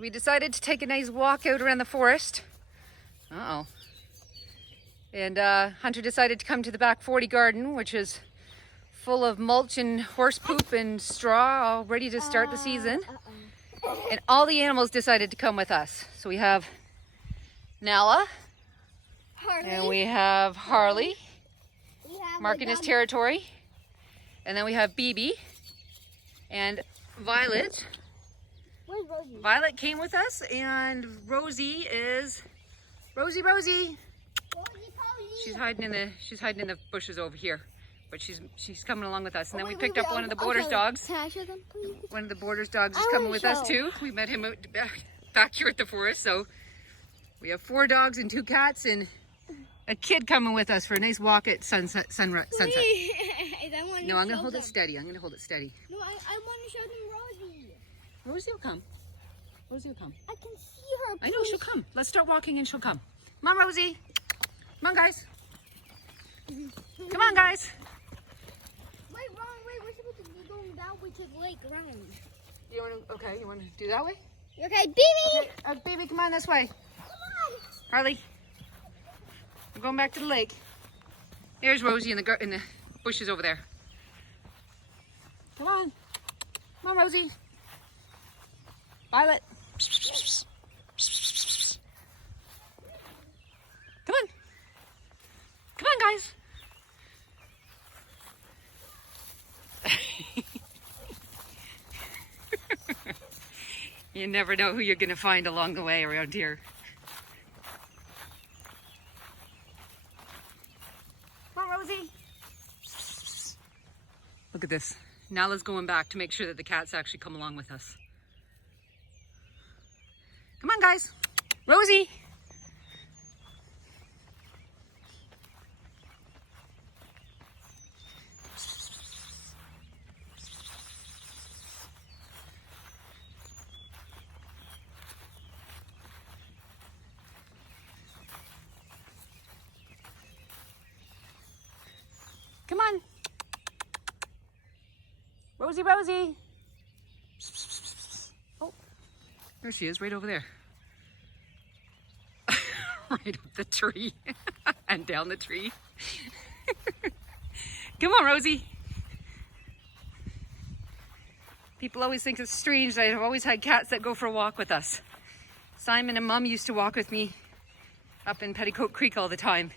So we decided to take a nice walk out around the forest. Uh-oh. And Hunter decided to come to the back 40 garden, which is full of mulch and horse poop and straw, all ready to start the season. And all the animals decided to come with us. So we have Nala, and we have Harley, marking his territory. And then we have BB and Violet. Where's Rosie? Violet came with us, and Rosie is Rosie. She's hiding in the bushes over here, but she's coming along with us. And then we picked up one of the boarders' dogs. Can I show them, please? One of the boarders' dogs is coming with us too. We met him out back here at the forest. So we have 4 dogs and 2 cats and a kid coming with us for a nice walk at sunset. No, I'm gonna hold it steady. I'm gonna hold it steady. No, I want to show them Rosie. Rosie will come. Rosie will come. I can see her. I know she'll come. Let's start walking and she'll come. Come on, Rosie. Come on, guys. Come on, guys. Wait, wrong way. We're supposed to be going that way to the lake around. You want to do that way? Okay, baby. Okay, baby, come on this way. Come on. Harley, we're going back to the lake. There's Rosie in the bushes over there. Come on. Come on, Rosie. Violet. Come on. Come on, guys. You never know who you're going to find along the way around here. Come on, Rosie. Look at this. Nala's going back to make sure that the cats actually come along with us. Come on, guys. Rosie. Come on. Rosie. Oh, there she is, right over there. Right up the tree and down the tree. Come on, Rosie. People always think it's strange that I've always had cats that go for a walk with us. Simon and Mom used to walk with me up in Petticoat Creek all the time.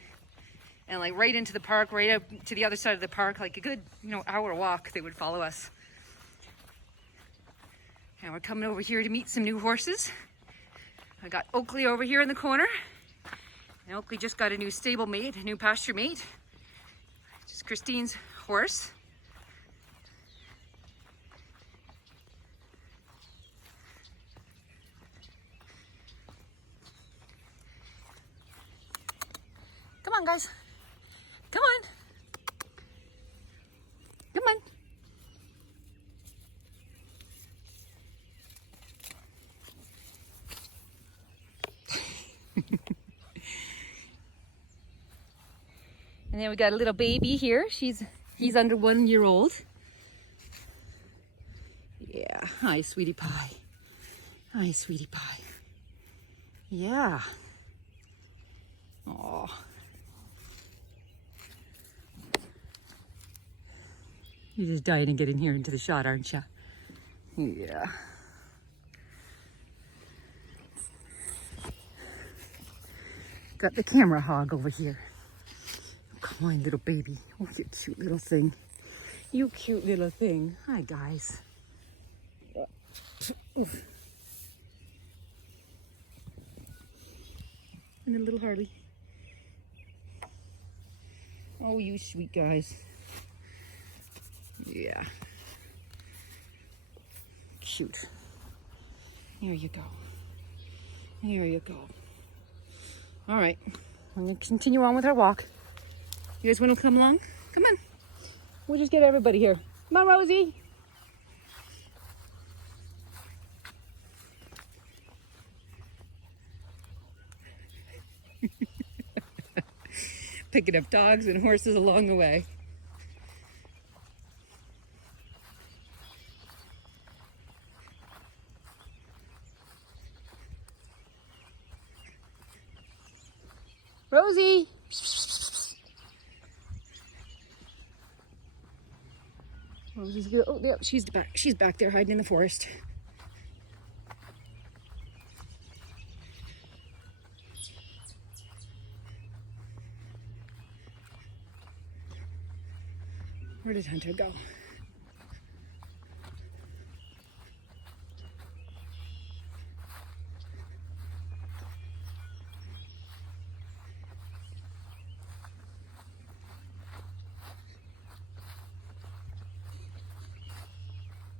And like right into the park, right out to the other side of the park, like a good, hour walk, they would follow us. And we're coming over here to meet some new horses. I got Oakley over here in the corner. And Oakley just got a new stable mate, a new pasture mate. Which is Christine's horse. Come on, guys. Come on. Come on. And then we got a little baby here. He's under 1 year old. Yeah. Hi, sweetie pie. Hi, sweetie pie. Yeah. Oh. You're just dying to get in here into the shot, aren't you? Yeah. Got the camera hog over here. Oh, come on, little baby. Oh, you cute little thing. You cute little thing. Hi, guys. Oof. And a little Harley. Oh, you sweet guys. Yeah. Cute. There you go. There you go. All right. We're going to continue on with our walk. You guys want to come along? Come on. We'll just get everybody here. Come on, Rosie. Picking up dogs and horses along the way. Rosie. Rosie's good. Oh, yeah, she's back. She's back there hiding in the forest. Where did Hunter go?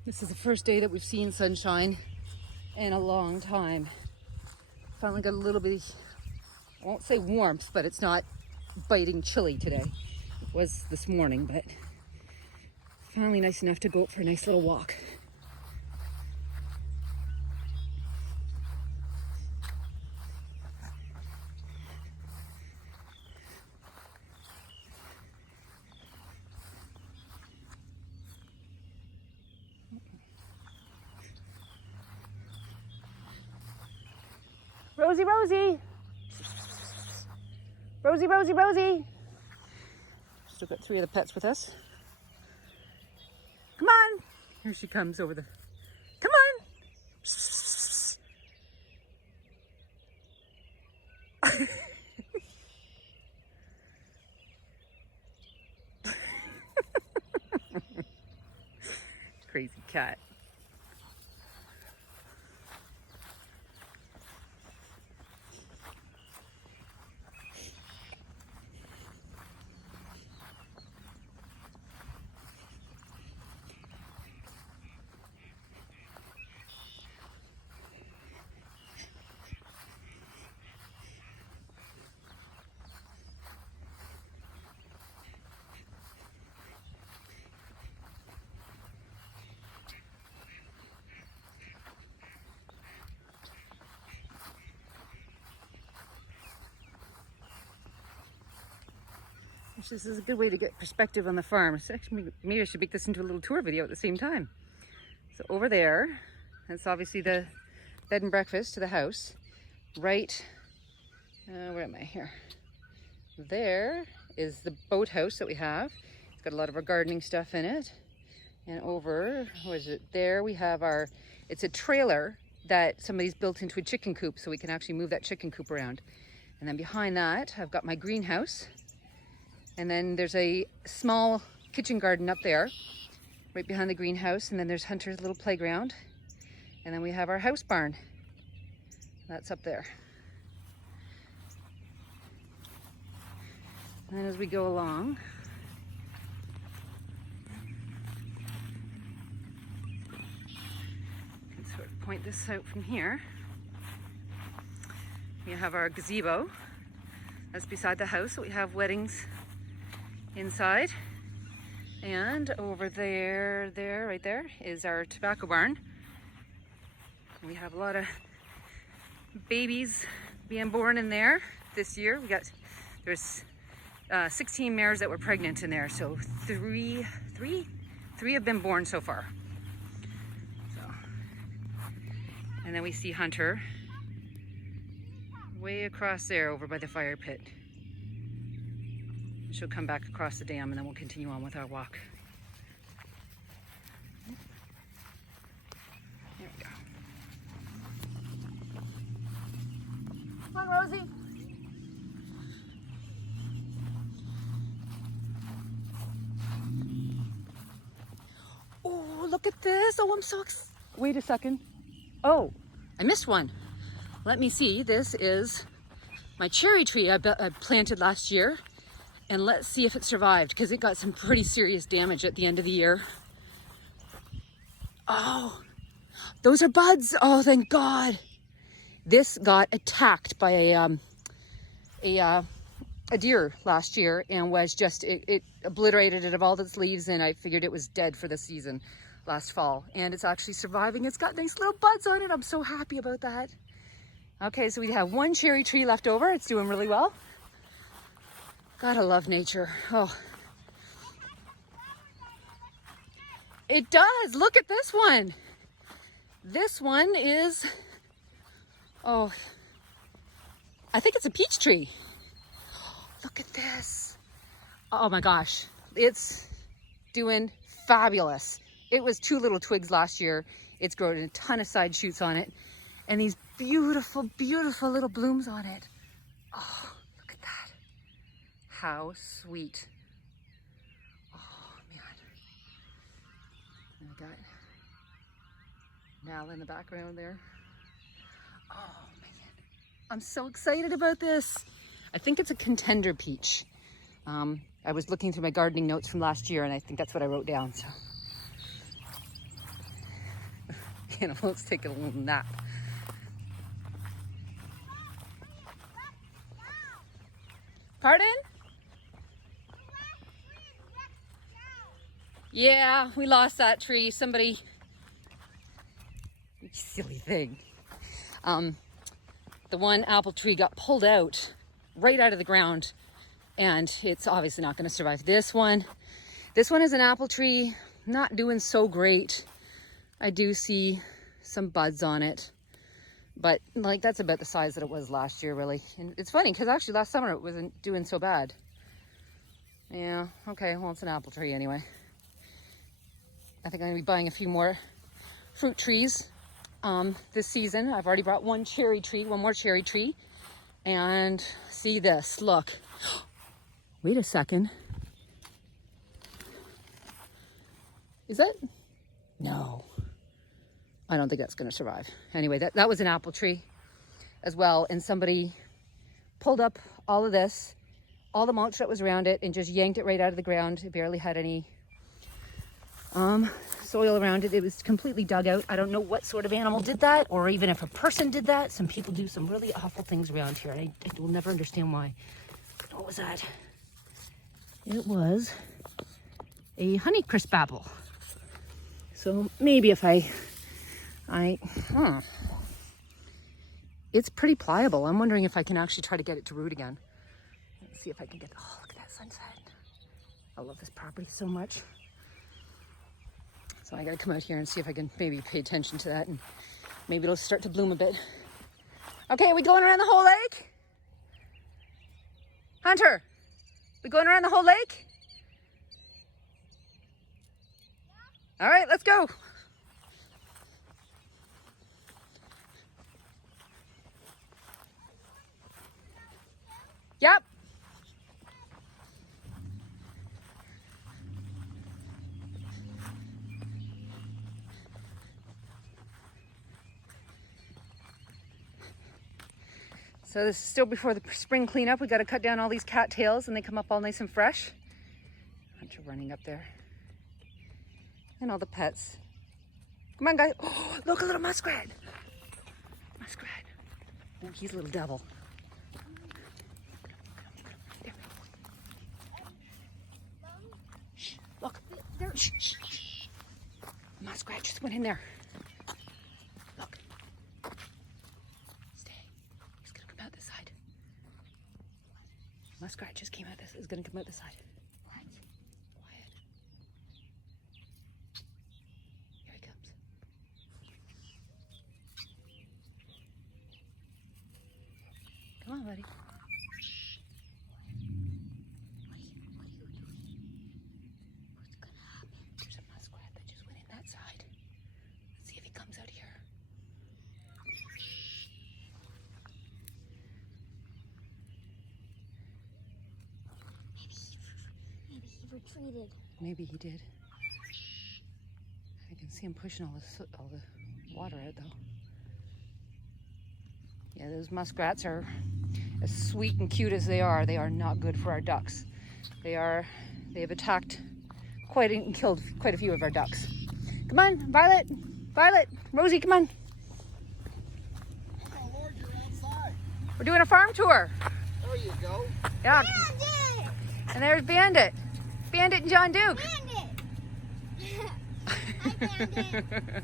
This is the first day that we've seen sunshine in a long time. Finally got a little bit, I won't say warmth, but it's not biting chilly today. It was this morning, but finally nice enough to go out for a nice little walk. Rosie, Rosie. Rosie, Rosie, Rosie. Still got 3 of the pets with us. Come on. Here she comes over the... Come on. Crazy cat. This is a good way to get perspective on the farm. So actually, maybe I should make this into a little tour video at the same time. So over there, that's obviously the bed and breakfast to the house. Right, where am I here? There is the boathouse that we have. It's got a lot of our gardening stuff in it. And over, what is it? There we have our, it's a trailer that somebody's built into a chicken coop, so we can actually move that chicken coop around. And then behind that, I've got my greenhouse. And then there's a small kitchen garden up there, right behind the greenhouse. And then there's Hunter's little playground. And then we have our house barn. That's up there. And then as we go along, I can sort of point this out from here. We have our gazebo. That's beside the house. So we have weddings inside. And over there, right there is our tobacco barn. We have a lot of babies being born in there this year. There's 16 mares that were pregnant in there, so three have been born so far. So, and then we see Hunter way across there over by the fire pit. She'll come back across the dam and then we'll continue on with our walk. There we go. Come on, Rosie. Oh, look at this. Oh, I'm so excited. Wait a second. Oh, I missed one. Let me see. This is my cherry tree I planted last year. And let's see if it survived, because it got some pretty serious damage at the end of the year. Oh, those are buds. Oh, thank God. This got attacked by a deer last year and was just, it obliterated it of all its leaves, and I figured it was dead for the season last fall. And it's actually surviving. It's got nice little buds on it. I'm so happy about that. Okay, so we have one cherry tree left over. It's doing really well. Gotta love nature. Oh, it does. Look at this one. This one is, oh, I think it's a peach tree. look at this. Oh my gosh, it's doing fabulous. It was 2 little twigs last year. It's grown a ton of side shoots on it, and these beautiful, beautiful little blooms on it. Oh, look at that. How sweet. Oh man. And I got Nala in the background there. Oh man, I'm so excited about this. I think it's a contender peach. I was looking through my gardening notes from last year, and I think that's what I wrote down. So, let's take a little nap. Pardon? Yeah, we lost that tree. Somebody, silly thing. The one apple tree got pulled out right out of the ground, and it's obviously not going to survive. This one is an apple tree, not doing so great. I do see some buds on it, but like that's about the size that it was last year, really. And it's funny because actually last summer it wasn't doing so bad. Yeah, okay, well, it's an apple tree anyway. I think I'm gonna be buying a few more fruit trees this season. I've already brought one more cherry tree. And see this, look. Wait a second. Is that? No. I don't think that's gonna survive. Anyway, that was an apple tree as well. And somebody pulled up all of this, all the mulch that was around it, and just yanked it right out of the ground. It barely had any soil around it. It was completely dug out. I don't know what sort of animal did that, or even if a person did that. Some people do some really awful things around here. I will never understand why. What was that? It was a honeycrisp apple. So maybe if it's pretty pliable. I'm wondering if I can actually try to get it to root again. Let's see if I can get, oh, look at that sunset. I love this property so much. So I gotta come out here and see if I can maybe pay attention to that, and maybe it'll start to bloom a bit. Okay, are we going around the whole lake? Hunter, we going around the whole lake? All right, let's go. Yep. So this is still before the spring cleanup. We got to cut down all these cattails, and they come up all nice and fresh. Hunter running up there. And all the pets. Come on, guys. Oh, look, a little muskrat. Muskrat. Oh, he's a little devil. There. Shh, look. Shh, shh, shh. Muskrat just went in there. Look. Stay. He's gonna come out this side. Muskrat just came out this. Is gonna come out this side. What? Quiet. Here he comes. Come on, buddy. What's gonna happen? There's a muskrat that just went in that side. Let's see if he comes out here. Maybe he retreated. Maybe he did. I can see him pushing all the water out though. Yeah, those muskrats are, as sweet and cute as they are not good for our ducks. They have attacked and killed quite a few of our ducks. Come on, Violet, Rosie, come on. Oh Lord, you're outside. We're doing a farm tour. There you go. Yeah. Bandit! And there's Bandit and John Duke. Bandit! Hi, Bandit.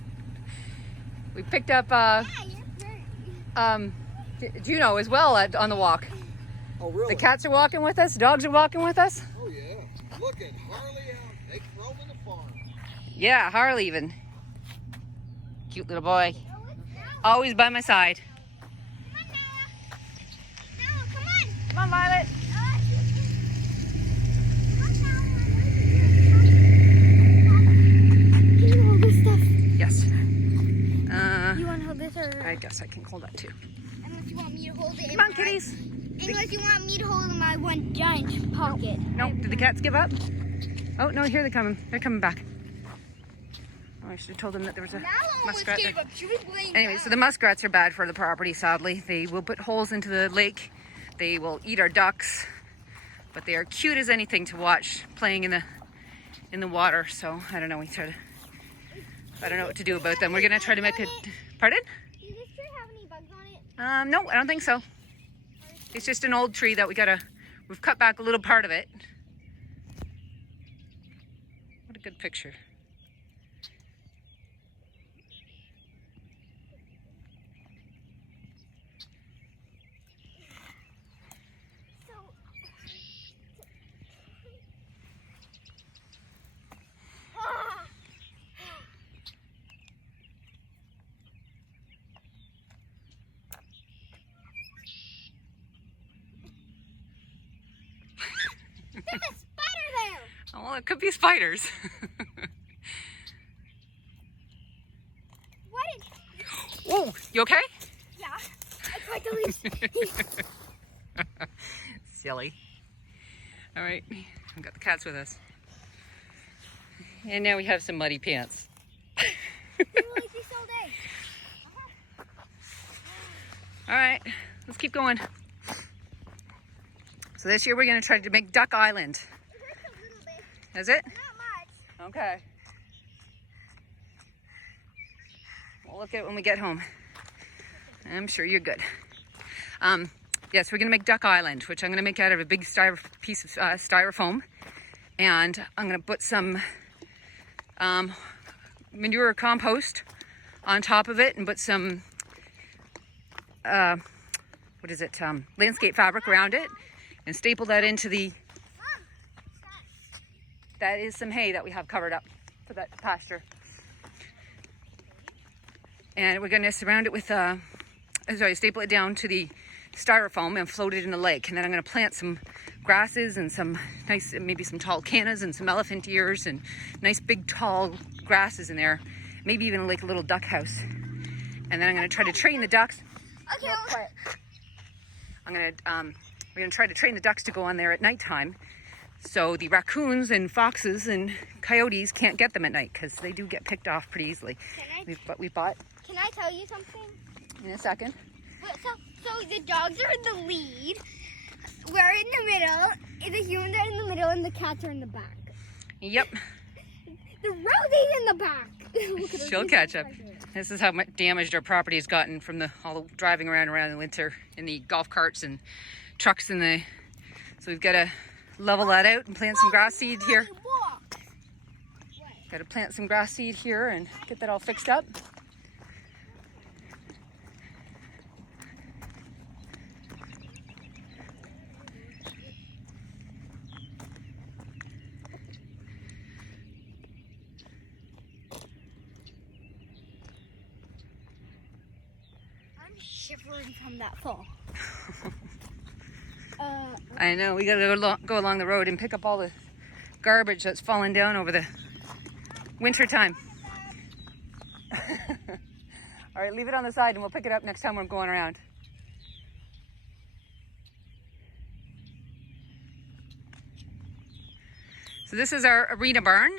We picked up Yeah, you're pretty. Juno as well on the walk. Oh really? The cats are walking with us, dogs are walking with us. Oh yeah. Look at Harley out. They roaming the farm. Yeah, Harley even. Cute little boy. Always by my side. Come on. Come on, Violet. Noah. walk it. No, did the cats give up? Oh, no, here they're coming. They're coming back. Oh, I should have told them that there was a muskrat there. Anyway, so the muskrats are bad for the property, sadly. They will put holes into the lake. They will eat our ducks. But they are cute as anything to watch playing in the water. So, I don't know. I don't know what to do about them. We're going to try to make a... Pardon? Does this tree have any bugs on it? No, I don't think so. It's just an old tree that we've cut back a little part of it. What a good picture. There's a spider there! Oh, well, it could be spiders. What is... Oh, you okay? Yeah. I tried to leave. Silly. All right, we've got the cats with us. And now we have some muddy pants. All right, let's keep going. So this year we're going to try to make Duck Island. It hurts a little bit. Is it? Not much. Okay. We'll look at it when we get home. I'm sure you're good. Yes, we're going to make Duck Island, which I'm going to make out of a big piece of styrofoam. And I'm going to put some manure compost on top of it and put some, landscape fabric around it and staple that into the... That is some hay that we have covered up for that pasture. And we're going to surround it with, staple it down to the styrofoam and float it in the lake. And then I'm going to plant some grasses and some nice, maybe some tall cannas and some elephant ears and nice big tall grasses in there. Maybe even like a little duck house. And then I'm going to try to train the ducks. Okay. We're going to try to train the ducks to go on there at nighttime. So the raccoons and foxes and coyotes can't get them at night because they do get picked off pretty easily. We bought. Can I tell you something? In a second. So the dogs are in the lead. We're in the middle. The humans are in the middle, and the cats are in the back. Yep. The Rosie's in the back. She'll catch up. This is how much damaged our property has gotten from all the driving around in the winter in the golf carts and trucks in the. So we've got to level that out and plant some grass seed here. Got to plant some grass seed here and get that all fixed up. I'm shivering from that fall. I know, we gotta go along the road and pick up all the garbage that's fallen down over the winter time. All right, leave it on the side and we'll pick it up next time we're going around. So this is our arena barn.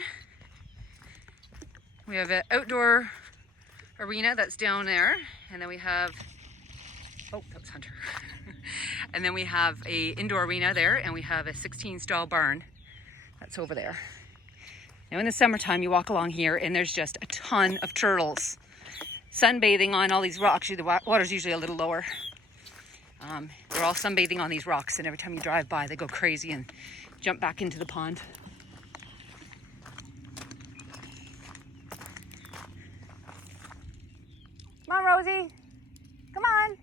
We have an outdoor arena that's down there, and then we have, oh, that was Hunter. And then we have a indoor arena there, and we have a 16 stall barn that's over there. Now in the summertime, you walk along here and there's just a ton of turtles sunbathing on all these rocks. The water's usually a little lower. They're all sunbathing on these rocks, and every time you drive by, they go crazy and jump back into the pond. Come on, Rosie. Come on.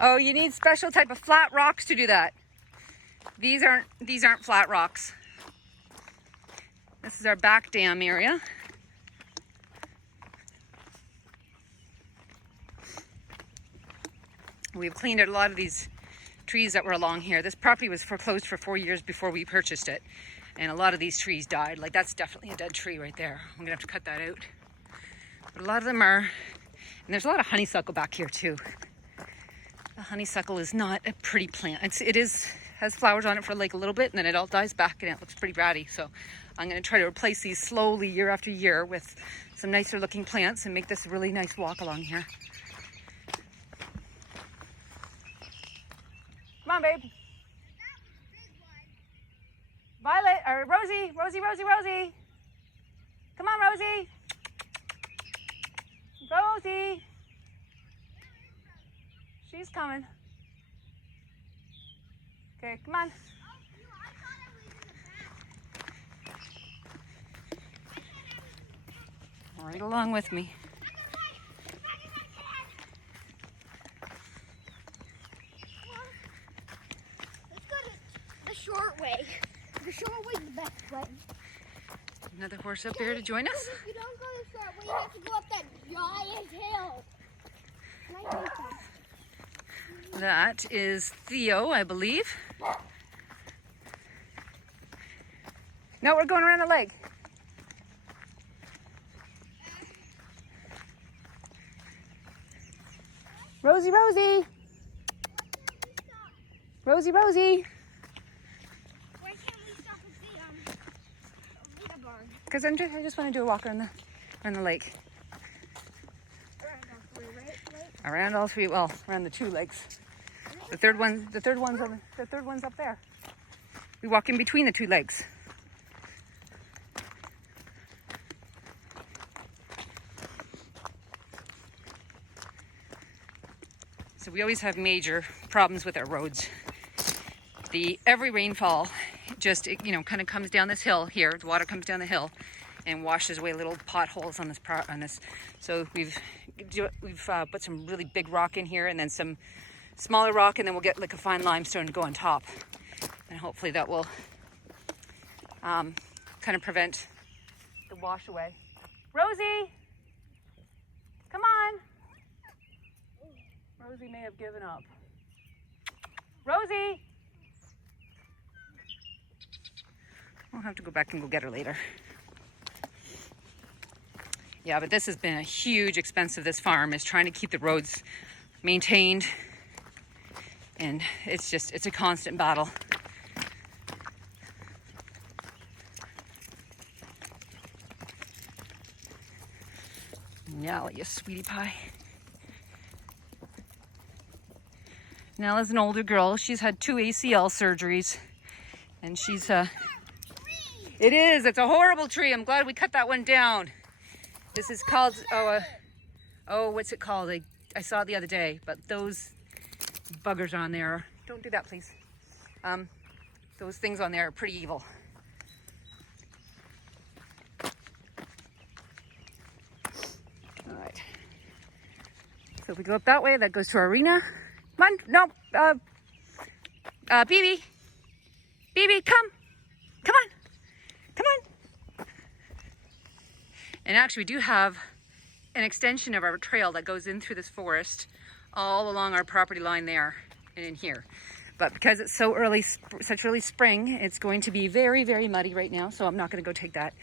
Oh, you need special type of flat rocks to do that. These aren't flat rocks. This is our back dam area. We've cleaned out a lot of these trees that were along here. This property was foreclosed for 4 years before we purchased it, and a lot of these trees died. Like, that's definitely a dead tree right there. I'm gonna have to cut that out. But a lot of them are, and there's a lot of honeysuckle back here too. The honeysuckle is not a pretty plant. Has flowers on it for like a little bit, and then it all dies back and it looks pretty ratty. So I'm going to try to replace these slowly year after year with some nicer looking plants and make this a really nice walk along here. Come on, babe. Violet, or Rosie. Come on, Rosie. Rosie. She's coming. Okay, come on. Right along with me. Let's go the short way. The short way is the best way. Another horse up there to join us. If you don't go the short way, you have to go up that giant hill. And I hate that. That is Theo, I believe. No, we're going around the lake. Rosie. Why can't we stop at the barn? Because I just want to do a walk around the lake. Around all three, well, around the two lakes. The third one's up there. We walk in between the two lakes. So we always have major problems with our roads. Every rainfall just, kind of comes down this hill here. The water comes down the hill and washes away little potholes on this. So we've put some really big rock in here and then some smaller rock, and then we'll get like a fine limestone to go on top. And hopefully that will kind of prevent the wash away. Rosie, come on. Rosie may have given up. Rosie! We'll have to go back and go get her later. Yeah, but this has been a huge expense of this farm, is trying to keep the roads maintained. And it's a constant battle. Now, you sweetie pie. Nella's an older girl. She's had 2 ACL surgeries. And she's, it is. It's a horrible tree. I'm glad we cut that one down. This is called, what's it called? I saw it the other day, but those buggers on there, don't do that, please. Those things on there are pretty evil. All right. So if we go up that way, that goes to our arena. Come on, no, BB, come on. And actually we do have an extension of our trail that goes in through this forest all along our property line there and in here. But because it's so early, such early spring, it's going to be very, very muddy right now. So I'm not going to go take that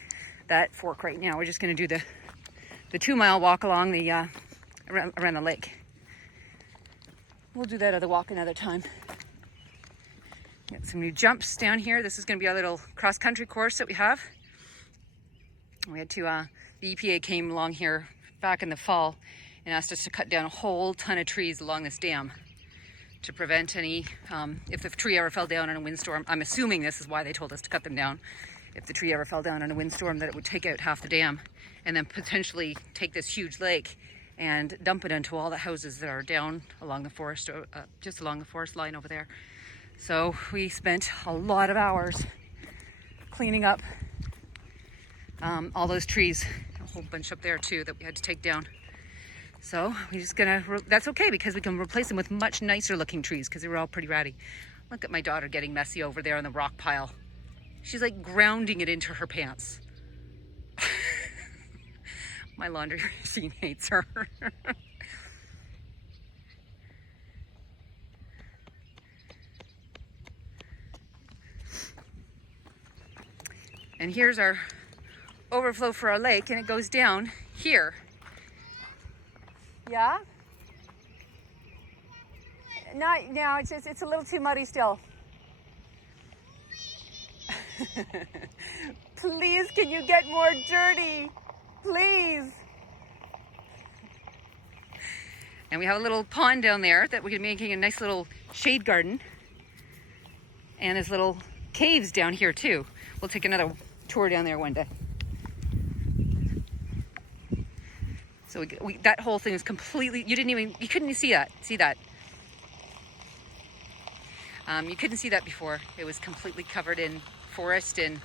fork right now. We're just going to do the 2-mile walk along the around the lake. We'll do that other walk another time. Got some new jumps down here. This is going to be our little cross-country course that we have. We had to, the EPA came along here back in the fall and asked us to cut down a whole ton of trees along this dam to prevent any, if the tree ever fell down in a windstorm. I'm assuming this is why they told us to cut them down. If the tree ever fell down in a windstorm, that it would take out half the dam and then potentially take this huge lake and dump it into all the houses that are down along the forest, just along the forest line over there. So we spent a lot of hours cleaning up all those trees, a whole bunch up there too that we had to take down. So we're just gonna, that's okay because we can replace them with much nicer looking trees because they were all pretty ratty. Look at my daughter getting messy over there on the rock pile. She's like grounding it into her pants. My laundry machine hates her. And here's our overflow for our lake, and it goes down here Yeah? No, it's a little too muddy still. Please, can you get more dirty? Please. And we have a little pond down there that we're making a nice little shade garden. And there's little caves down here too. We'll take another tour down there one day. So that whole thing is completely, you couldn't see that. You couldn't see that before. It was completely covered in forest and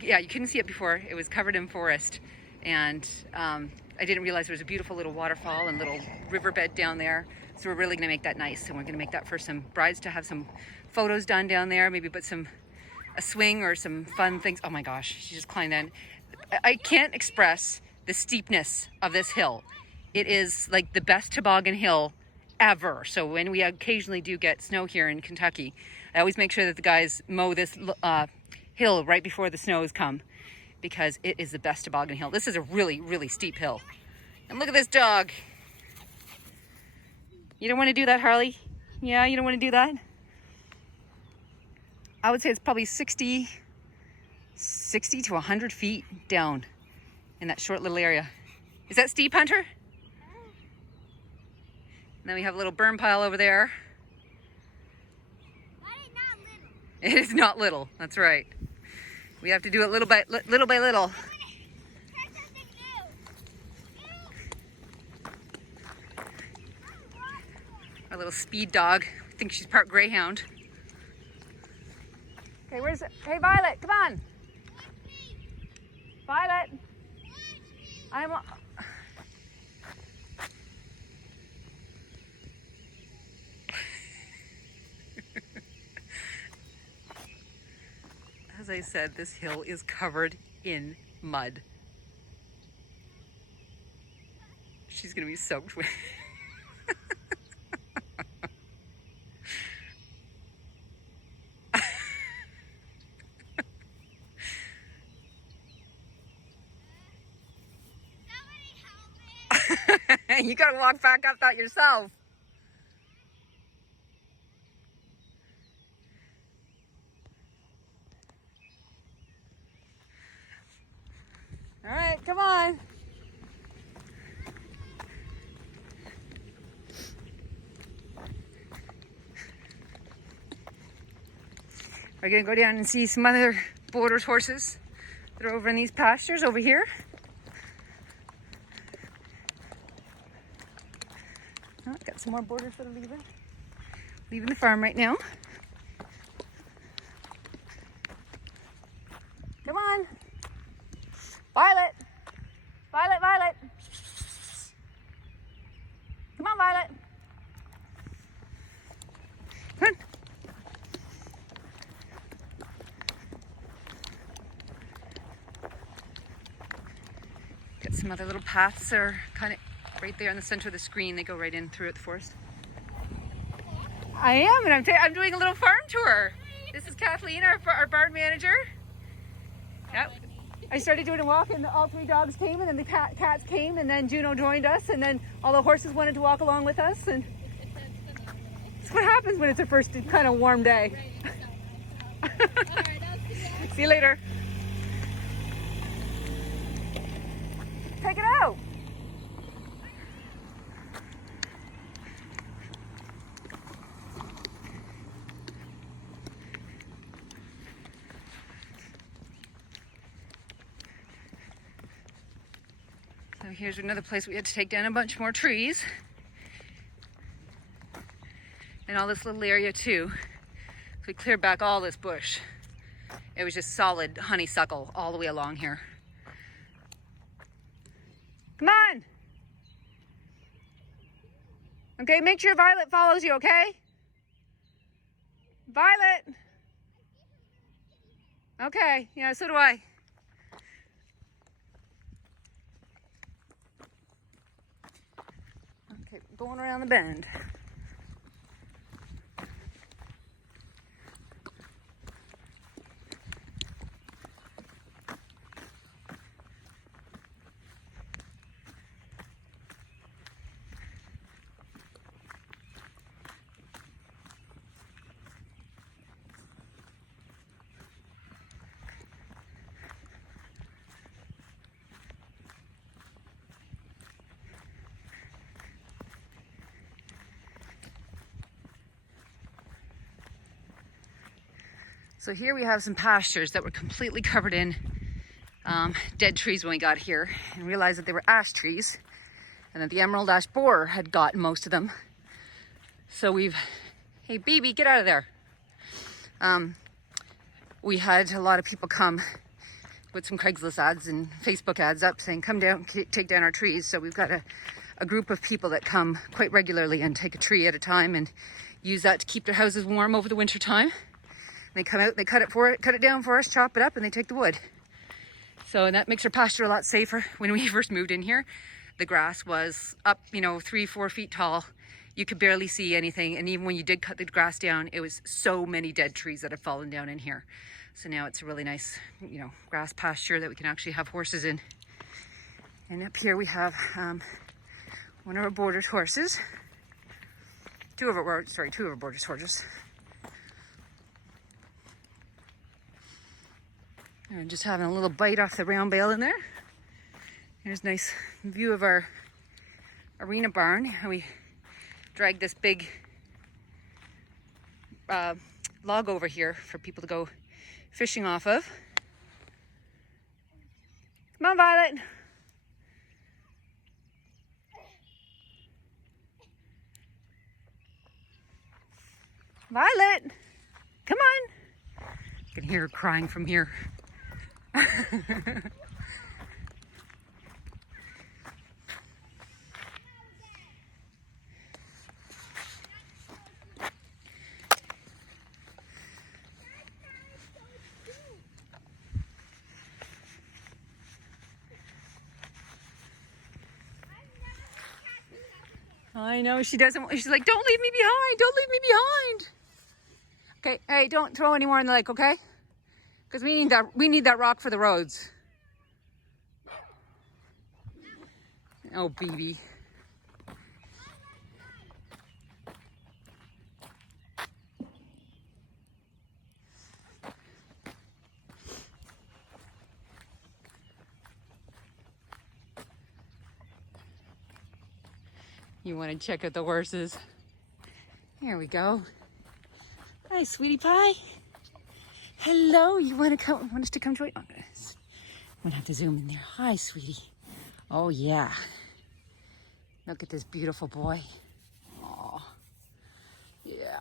yeah, you couldn't see it before. It was covered in forest, and I didn't realize there was a beautiful little waterfall and little riverbed down there. So we're really gonna make that nice, and we're gonna make that for some brides to have some photos done down there, maybe put a swing or some fun things. Oh my gosh, she just climbed in. I can't express the steepness of this hill. It is like the best toboggan hill ever. So when we occasionally do get snow here in Kentucky, I always make sure that the guys mow this hill right before the snows come, because it is the best toboggan hill. This is a really, really steep hill. And look at this dog. You don't want to do that, Harley? Yeah, you don't want to do that? I would say it's probably 60 to 100 feet down in that short little area. Is that steep, Hunter? And then we have a little burn pile over there. But it's not little. It is not little, that's right. We have to do it little by little. Try something new. Our little speed dog. I think she's part greyhound. Okay, where's it? Hey, Violet, come on. Violet. I'm. As I said, this hill is covered in mud. She's gonna be soaked with. You gotta walk back up that yourself. All right, come on. We're gonna go down and see some other Borders horses that are over in these pastures over here. Oh, got some more Borders that are leaving the farm right now. Come on. Violet. Violet, Violet. Come on, Violet. Come on. Got some other little paths that are kind of right there in the center of the screen. They go right in through the forest. I am, and I'm doing a little farm tour. This is Kathleen, our barn manager. Yep. I started doing a walk, and all three dogs came, and then the cats came, and then Juno joined us, and then all the horses wanted to walk along with us, and that's what happens when it's a first kind of warm day. See you later. Take it out. So here's another place we had to take down a bunch more trees. And all this little area too. So we cleared back all this bush. It was just solid honeysuckle all the way along here. Come on! Okay, make sure Violet follows you, okay? Violet! Okay, yeah, so do I. Okay, going around the bend. So here we have some pastures that were completely covered in dead trees when we got here, and realized that they were ash trees and that the emerald ash borer had gotten most of them. So hey BB, get out of there. We had a lot of people come with some Craigslist ads and Facebook ads up saying, come down, take down our trees. So we've got a group of people that come quite regularly and take a tree at a time and use that to keep their houses warm over the winter time. They come out, they cut it down for us, chop it up, and they take the wood. So that makes our pasture a lot safer. When we first moved in here, the grass was up, 3-4 feet tall. You could barely see anything. And even when you did cut the grass down, it was so many dead trees that have fallen down in here. So now it's a really nice, grass pasture that we can actually have horses in. And up here we have one of our boarders' horses. Two of our boarders' horses. And just having a little bite off the round bale in there. Here's a nice view of our arena barn. We dragged this big log over here for people to go fishing off of. Come on, Violet. Violet, come on. You can hear her crying from here. I know, she doesn't, she's like, don't leave me behind, don't leave me behind. Okay, hey, don't throw any more in the lake, okay? Because we need that rock for the roads. Oh, BB. You want to check out the horses? Here we go. Hi, sweetie pie. Hello, you want us to come join? I'm gonna have to zoom in there. Hi, sweetie. Oh yeah. Look at this beautiful boy. Oh, yeah.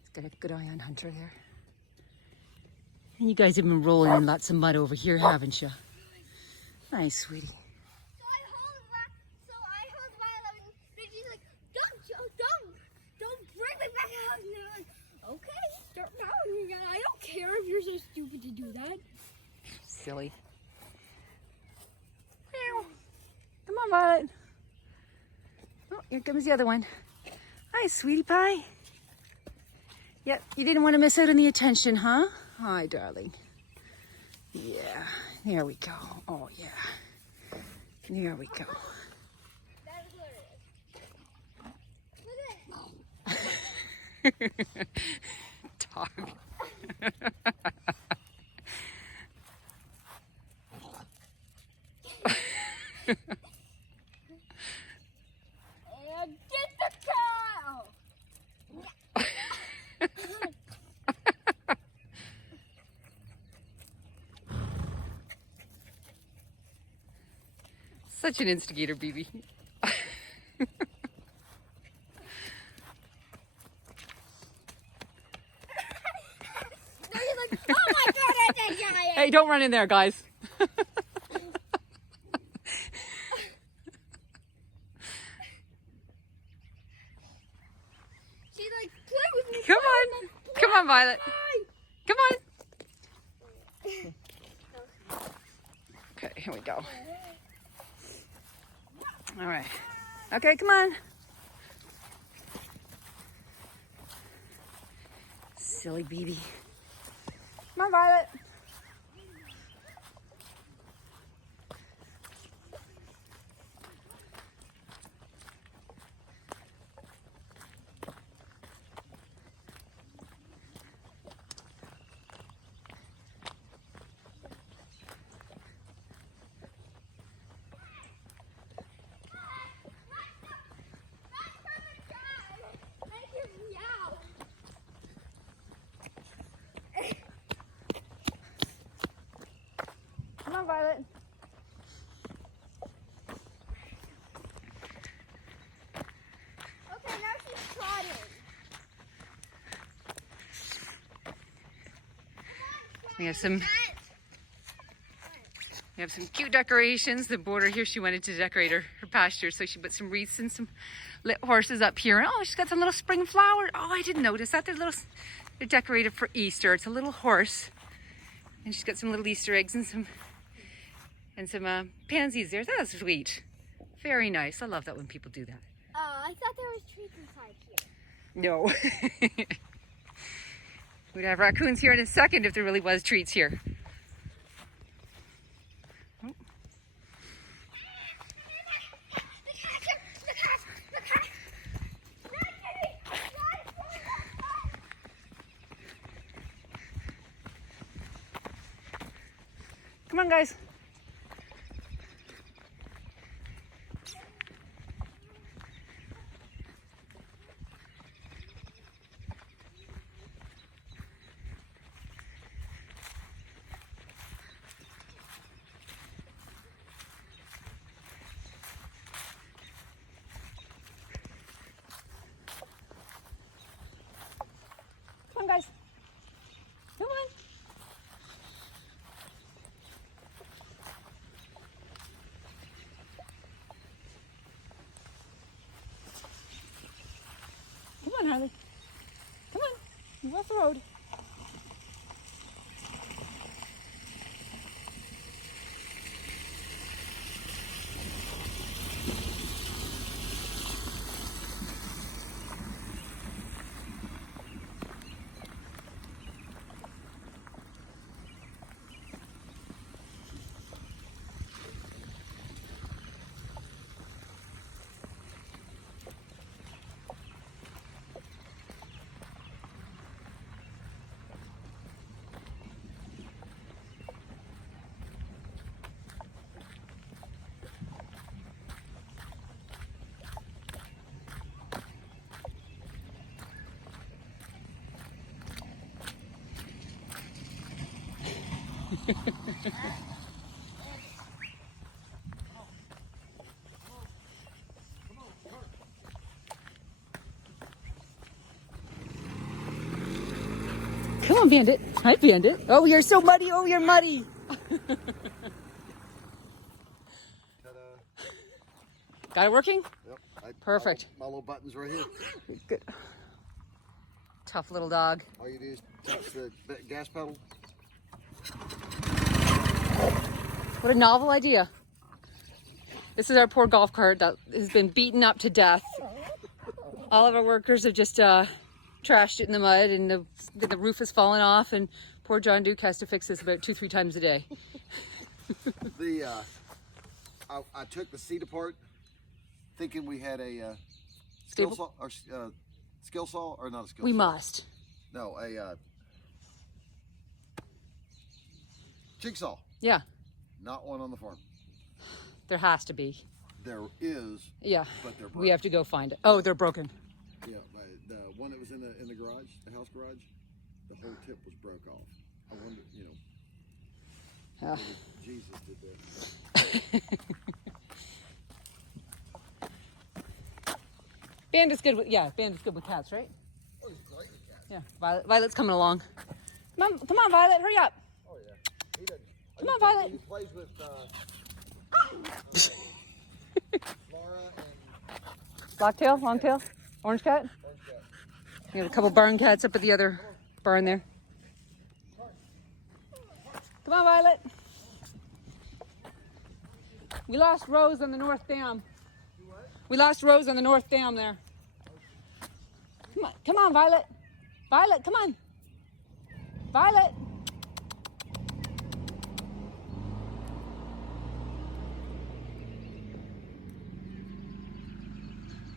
He's got a good eye on Hunter there. And you guys have been rolling in lots of mud over here, haven't you? Nice, sweetie. So I hold Violet, and she's like, don't bring me back out. And they're like, okay, start following me. I don't care if you're so stupid to do that. Silly. Meow. Come on, Violet. Oh, here comes the other one. Hi, sweetie pie. Yep, you didn't want to miss out on the attention, huh? Hi, darling. Yeah, there we go. Oh, yeah. There we go. That is what it is. Dog. And get the cow! Such an instigator, BB. No, you're like, oh my god, that's a giant! Hey, don't run in there, guys. She's like, play with me. Come on. Come on, Violet. Come on. Okay, here we go. All right. Okay, come on. Silly BB. Come on, Violet. on, Violet. Okay, now she's trotting. We have some cute decorations. The border here, she wanted to decorate her pasture, so she put some wreaths and some lit horses up here. Oh, she's got some little spring flowers. Oh, I didn't notice that. They're decorated for Easter. It's a little horse, and she's got some little Easter eggs and some pansies there. That's sweet. Very nice. I love that when people do that. I thought there was treats inside here. No. We'd have raccoons here in a second if there really was treats here. Come on, guys. Come on, guys. Come on. Come on, Harley. Come on. Move off the road. Come on, Bandit. Hi, Bandit. Oh, you're so muddy. Oh, you're muddy. Got it working? Yep. Perfect. My little button's right here. Good. Tough little dog. All you do is touch the gas pedal. What a novel idea. This is our poor golf cart that has been beaten up to death. All of our workers have just trashed it in the mud, and the roof has fallen off, and poor John Duke has to fix this about 2-3 times a day. I took the seat apart thinking we had a skill saw, or skill saw, or not a skill saw. We must. No, a jigsaw. Yeah, Not one on the farm. there has to be. There is. Yeah, But they're broken. we have to go find it. Oh, they're broken. Yeah, the one that was in the garage, the house garage, the whole tip was broke off. I wonder, Oh. maybe Jesus did that. Bandit's good with Bandit's good with cats, right? Oh, he's great with cats. Yeah, Violet's coming along. Come on, Violet, hurry up. Oh yeah. He doesn't. Come on, Violet. He plays with Laura and Blacktail, longtail, orange cat. Orange Cat. We have a couple barn cats up at the other barn there. Come on, Violet. We lost Rose on the north dam. We lost Rose on the north dam there. Come on, Violet. Violet, come on. Violet.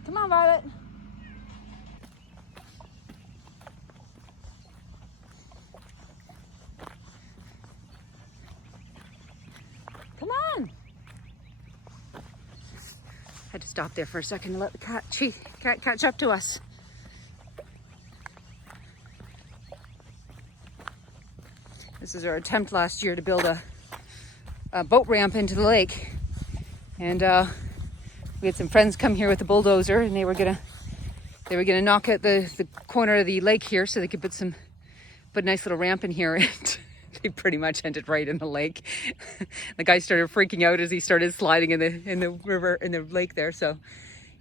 Come on, Violet. Come on. Had to stop there for a second to let the cat catch up to us. This is our attempt last year to build a boat ramp into the lake. And we had some friends come here with a bulldozer, and they were gonna knock out the corner of the lake here so they could put a nice little ramp in here. And they pretty much ended right in the lake. The guy started freaking out as he started sliding in the river, in the lake there. So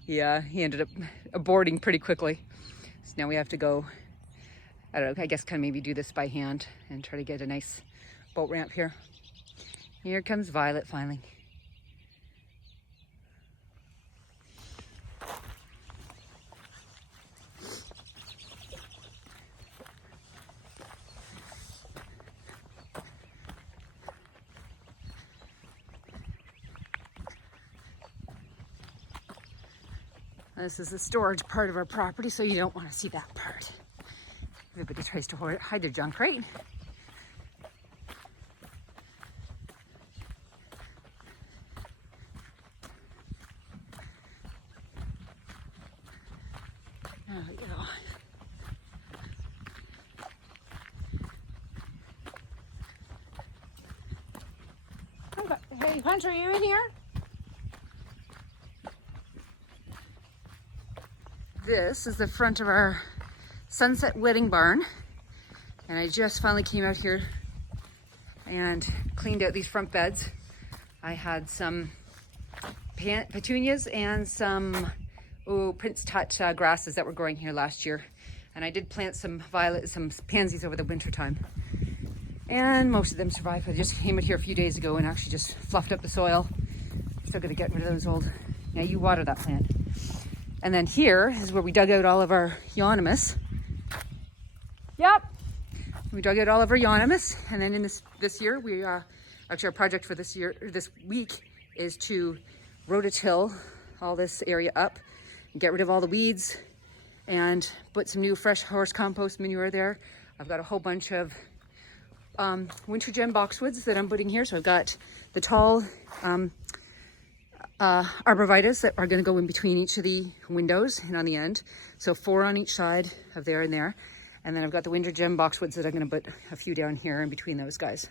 he ended up aborting pretty quickly. So now we have to go, I don't know, I guess kind of maybe do this by hand and try to get a nice boat ramp here. Here comes Violet finally. This is the storage part of our property, so you don't want to see that part. Everybody tries to hide their junk, right? There we go. Hey, Punch, are you in here? This is the front of our sunset wedding barn, and I just finally came out here and cleaned out these front beds. I had some petunias and some Prince Tut grasses that were growing here last year, and I did plant some pansies over the winter time, and most of them survived. I just came out here a few days ago and actually just fluffed up the soil. Still gonna get rid of those old. Now you water that plant. And then here is where we dug out all of our euonymus. Yep. We dug out all of our euonymus, and then in this year, we actually our project for this week is to rototill all this area up, and get rid of all the weeds, and put some new fresh horse compost manure there. I've got a whole bunch of winter gem boxwoods that I'm putting here. So I've got the tall arborvitaes that are going to go in between each of the windows and on the end. So 4 on each side of there and there. And then I've got the winter gem boxwoods that I'm going to put a few down here in between those guys.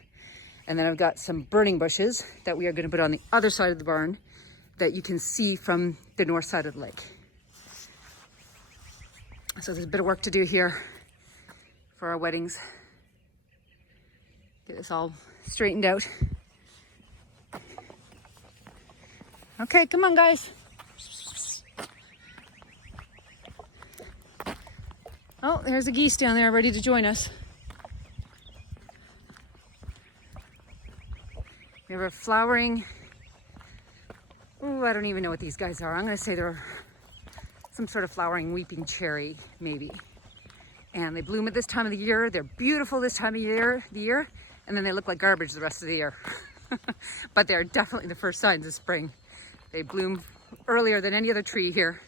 And then I've got some burning bushes that we are going to put on the other side of the barn that you can see from the north side of the lake. So there's a bit of work to do here for our weddings. Get this all straightened out. Okay, come on, guys. Oh, there's a geese down there ready to join us. We have a flowering, I don't even know what these guys are. I'm gonna say they're some sort of flowering weeping cherry, maybe. And they bloom at this time of the year. They're beautiful this time of the year, and then they look like garbage the rest of the year. But they're definitely the first signs of spring. They bloom earlier than any other tree here.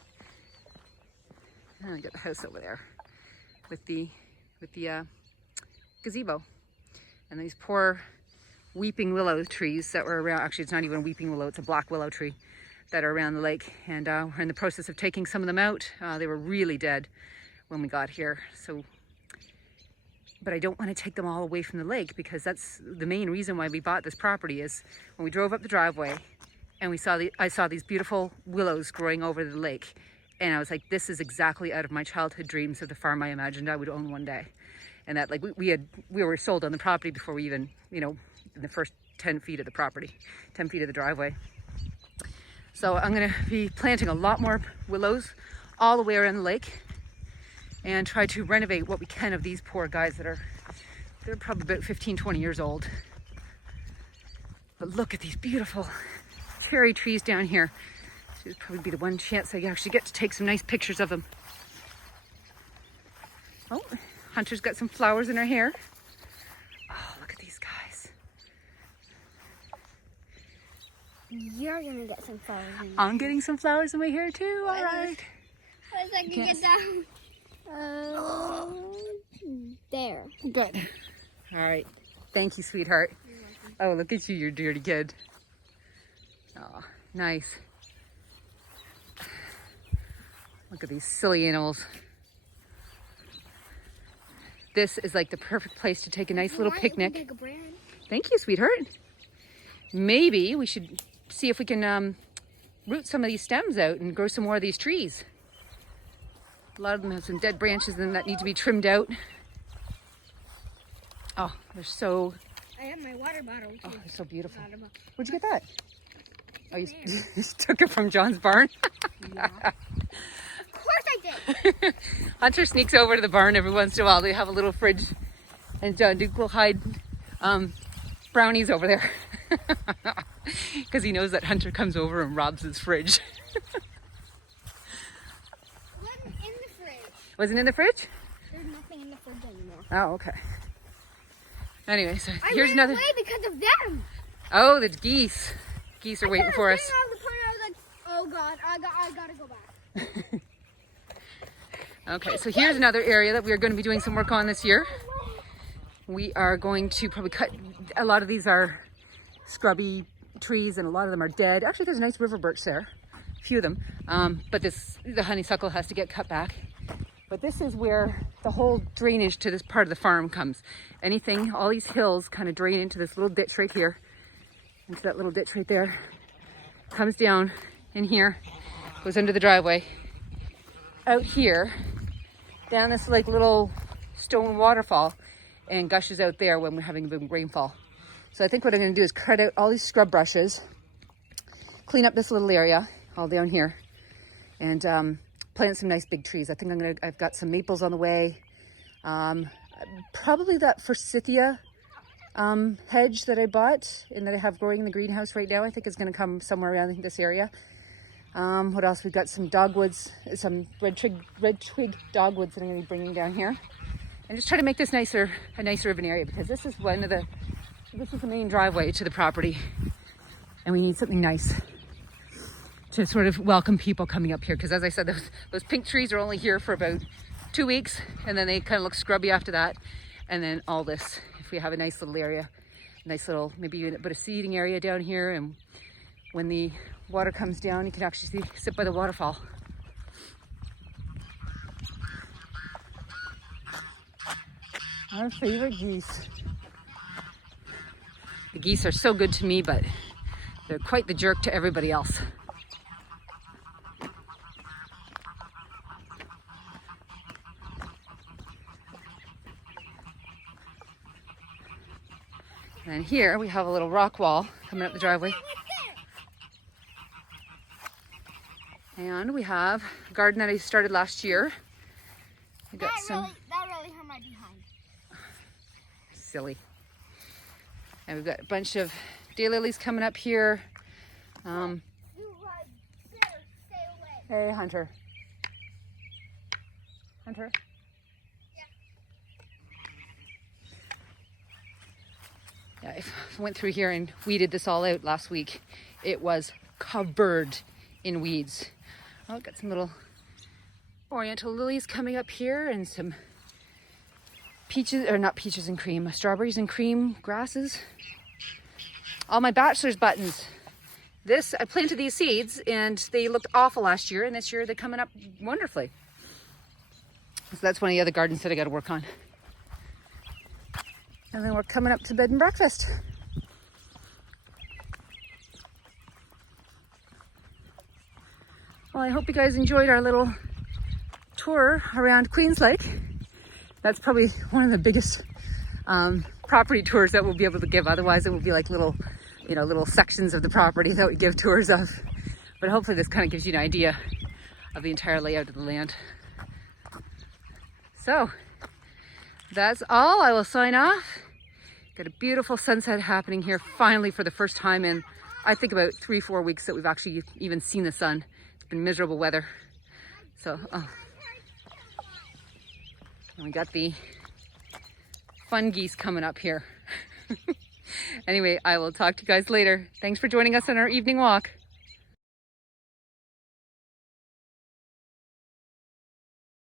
And I got the house over there with the gazebo. And these poor weeping willow trees that were around, actually it's not even a weeping willow, it's a black willow tree that are around the lake. And we're in the process of taking some of them out. They were really dead when we got here. But I don't want to take them all away from the lake, because that's the main reason why we bought this property. Is when we drove up the driveway and I saw these beautiful willows growing over the lake, and I was like, this is exactly out of my childhood dreams of the farm I imagined I would own one day. And that, like, we were sold on the property before we even, in the first 10 feet of the property, 10 feet of the driveway. So I'm gonna be planting a lot more willows all the way around the lake, and try to renovate what we can of these poor guys they're probably about 15, 20 years old. But look at these beautiful cherry trees down here. This would probably be the one chance I actually get to take some nice pictures of them. Oh, Hunter's got some flowers in her hair. Oh, look at these guys. You're gonna get some flowers in I'm getting some flowers in my hair too, all right. Where's I can get down? There. Good. All right. Thank you, sweetheart. Oh, look at you, you dirty kid. Oh, nice. Look at these silly animals. This is like the perfect place to take a nice little picnic. Take a brand. Thank you, sweetheart. maybe we should see if we can root some of these stems out and grow some more of these trees. A lot of them have some dead branches in them that need to be trimmed out. Oh, they're so... I have my water bottle too. Oh, they're so beautiful. Where'd you get that? Oh, you took it from John's barn? Yeah. Of course I did. Hunter sneaks over to the barn every once in a while. They have a little fridge, and John Duke will hide brownies over there because he knows that Hunter comes over and robs his fridge. Wasn't in the fridge. Wasn't in the fridge? There's nothing in the fridge anymore. Oh, okay. Anyway, so I here's ran another. away because of them. Oh, the geese. Geese are waiting for us. I was like, oh God, I gotta go back. Okay, so here's another area that we are going to be doing some work on this year. We are going to probably cut, a lot of these are scrubby trees and a lot of them are dead. Actually, there's a nice river birch there, a few of them. But the honeysuckle has to get cut back. But this is where the whole drainage to this part of the farm comes. Anything, all these hills kind of drain into this little ditch right here, into that little ditch right there, comes down in here, goes under the driveway, out here, down this like little stone waterfall, and gushes out there when we're having a big rainfall. So I think what I'm going to do is cut out all these scrub brushes, clean up this little area all down here, and plant some nice big trees. I think I've got some maples on the way. Probably that forsythia hedge that I bought and that I have growing in the greenhouse right now, I think is going to come somewhere around this area. What else? We've got some dogwoods, some red twig dogwoods that I'm going to be bringing down here, and just try to make this a nicer of an area, because this is the main driveway to the property, and we need something nice to sort of welcome people coming up here. Because as I said, those pink trees are only here for about 2 weeks, and then they kind of look scrubby after that. And then all this, if we have a nice little area, nice little, maybe a bit of seating area down here, and when the water comes down, you can actually sit by the waterfall. Our favorite geese. The geese are so good to me, but they're quite the jerk to everybody else. And here we have a little rock wall coming up the driveway. And we have a garden that I started last year. We got That really hurt my behind. Silly. And we've got a bunch of daylilies coming up here. You better stay away. Hey, Hunter. Hunter? Yeah, I went through here and weeded this all out last week. It was covered in weeds. Oh, got some little oriental lilies coming up here, and some peaches, or not peaches and cream, strawberries and cream grasses. All my bachelor's buttons. I planted these seeds and they looked awful last year, and this year they're coming up wonderfully. So that's one of the other gardens that I got to work on. And then we're coming up to bed and breakfast. Well, I hope you guys enjoyed our little tour around Queenslake. That's probably one of the biggest property tours that we'll be able to give. Otherwise, it will be like little sections of the property that we give tours of. But hopefully this kind of gives you an idea of the entire layout of the land. So, that's all. I will sign off. Got a beautiful sunset happening here finally for the first time in, I think, about 3-4 weeks that we've actually even seen the sun. It's been miserable weather. So, and we got the fun geese coming up here. Anyway, I will talk to you guys later. Thanks for joining us on our evening walk.